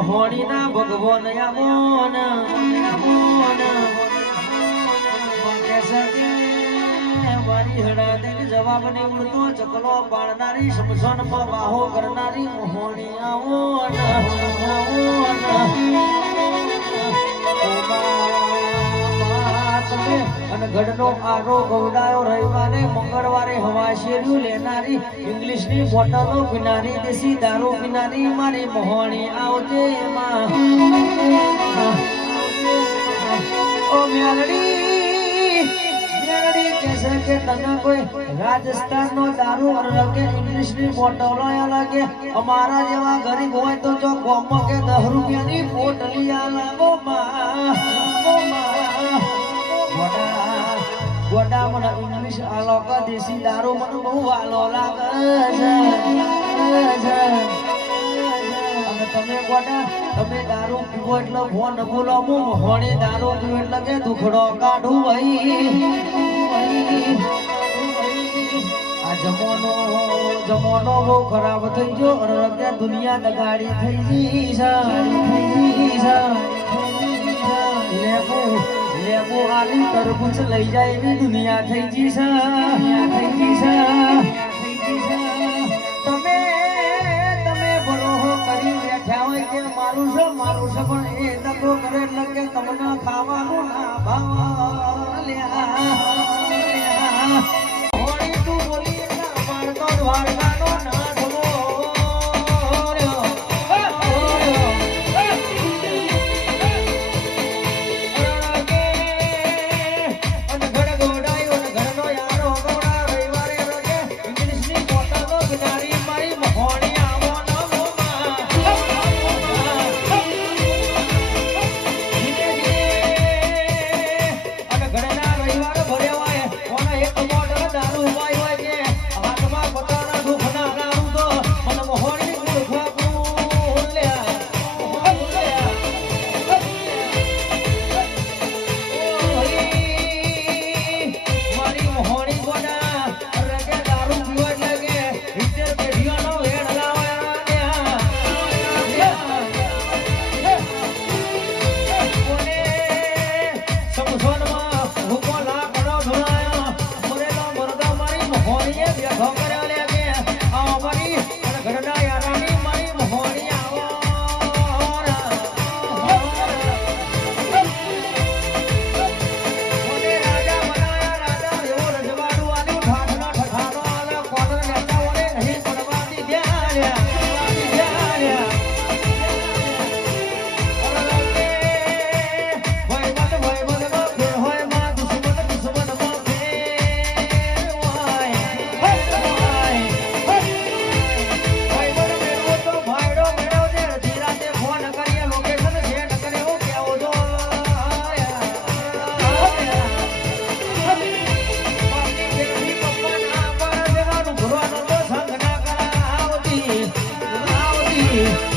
મોહણી ના ભગવાન આમોન મારી હળદ જવાબ ને ઉડતો ચકલો પાડનારી શમશાન પર વાહો કરનારી મોહણી આમોન અને ગઢનો આરો ગવડાયો રવિવારે મંગળવારે હવા શેર્યું લેનારી ઇંગ્લિશ ની બોટલો પીનારી દેશી દારૂ પીનારી મારી મોહણી આવજે માં ઓ મેલડી કહેશે કે તને કોઈ રાજસ્થાન નો દારૂ અલગે ઇંગ્લિશ ની બોટલો અલગે અમારા જેવા ગરીબ હોય તો જો કોમો કે 10 રૂપિયાની પોટલી આલાવો માં ગોડા મને ઇંગ્લિશ આલો દેશી દારૂ મને બહુ વાલો લાગે છે અને તમે ગોડા તમે દારૂ પીવો એટલે ફોન બોલો હું મોહણી દારૂ પીવો એટલે કે દુખડો કાઢું ભાઈ આ જમાનો બહુ ખરાબ થઈ ગયો અને અત્યારે દુનિયા દગાડી થઈ ગઈ છે લેબુ આલી તરબૂચ લઈ જાય એવી દુનિયા થઈ ગઈ છે તમે બરોહો કરી બેઠા હોય કે મારું છે પણ એ તકો કરે એટલે કે તમને ખાવાનું ના ભાવ હોળી તું બોલી ના મારતો દ્વારકાનો ના Yeah.